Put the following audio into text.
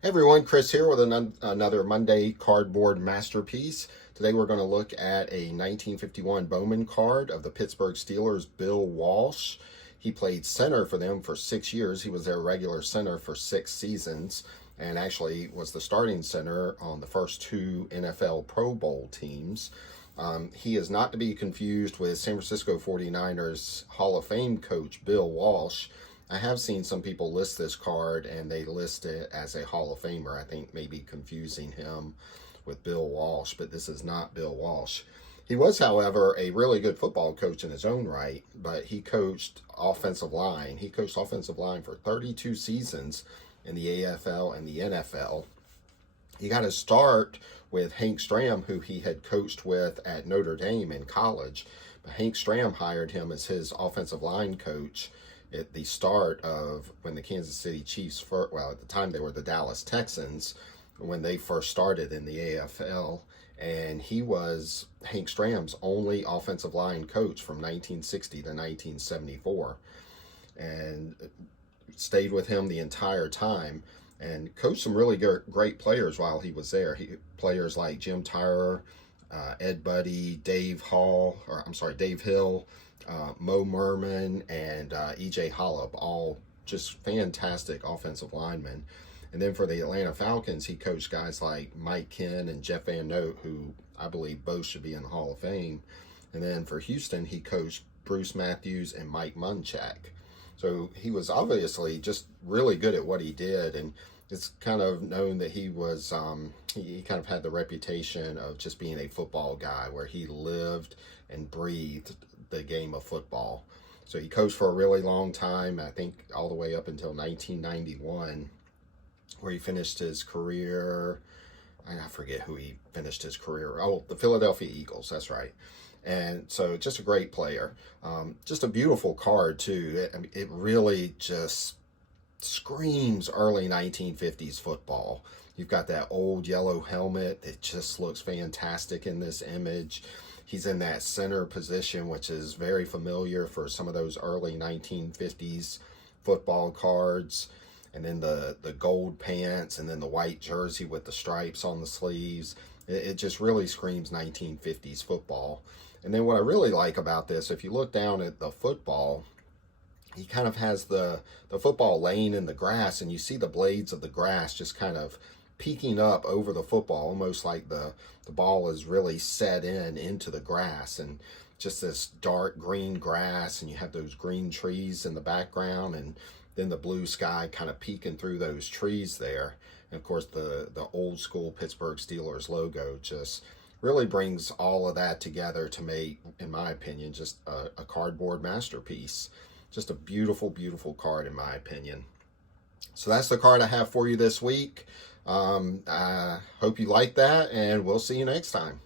Hey everyone, Chris here with another Monday cardboard masterpiece. Today we're going to look at a 1951 Bowman card of the Pittsburgh Steelers Bill Walsh. He played center for them for 6 years. He was their regular center for 6 seasons and actually was the starting center on the first two NFL Pro Bowl teams. He is not to be confused with San Francisco 49ers Hall of Fame coach Bill Walsh. I have seen some people list this card and they list it as a Hall of Famer. I think maybe confusing him with Bill Walsh, but this is not Bill Walsh. He was, however, a really good football coach in his own right, but he coached offensive line. He coached offensive line for 32 seasons in the AFL and the NFL. He got his start with Hank Stram, who he had coached with at Notre Dame in college. But Hank Stram hired him as his offensive line coach at the start of when the Kansas City Chiefs, at the time they were the Dallas Texans, when they first started in the AFL. And he was Hank Stram's only offensive line coach from 1960 to 1974. And stayed with him the entire time and coached some really great players while he was there. Players like Jim Tyrer, Ed Buddy, Dave Hill, Mo Merman, and E.J. Holub, all just fantastic offensive linemen. And then for the Atlanta Falcons, he coached guys like Mike Ken and Jeff Van Note, who I believe both should be in the Hall of Fame. And then for Houston, he coached Bruce Matthews and Mike Munchak. So he was obviously just really good at what he did, and it's kind of known that he was, he kind of had the reputation of just being a football guy, where he lived and breathed the game of football. So he coached for a really long time, I think all the way up until 1991, where he finished his career. I forget who he finished his career. Oh, the Philadelphia Eagles, that's right. And so just a great player. Just a beautiful card, too. It really just screams early 1950s football. You've got that old yellow helmet that just looks fantastic in this image. He's in that center position, which is very familiar for some of those early 1950s football cards. And then the gold pants, and then the white jersey with the stripes on the sleeves. It just really screams 1950s football. And then what I really like about this, if you look down at the football, he kind of has the football laying in the grass, and you see the blades of the grass just kind of peeking up over the football, almost like the ball is really set into the grass, and just this dark green grass, and you have those green trees in the background, and then the blue sky kind of peeking through those trees there. And of course the old school Pittsburgh Steelers logo just really brings all of that together to make, in my opinion, just a cardboard masterpiece. Just a beautiful, beautiful card, in my opinion. So that's the card I have for you this week. I hope you like that, and we'll see you next time.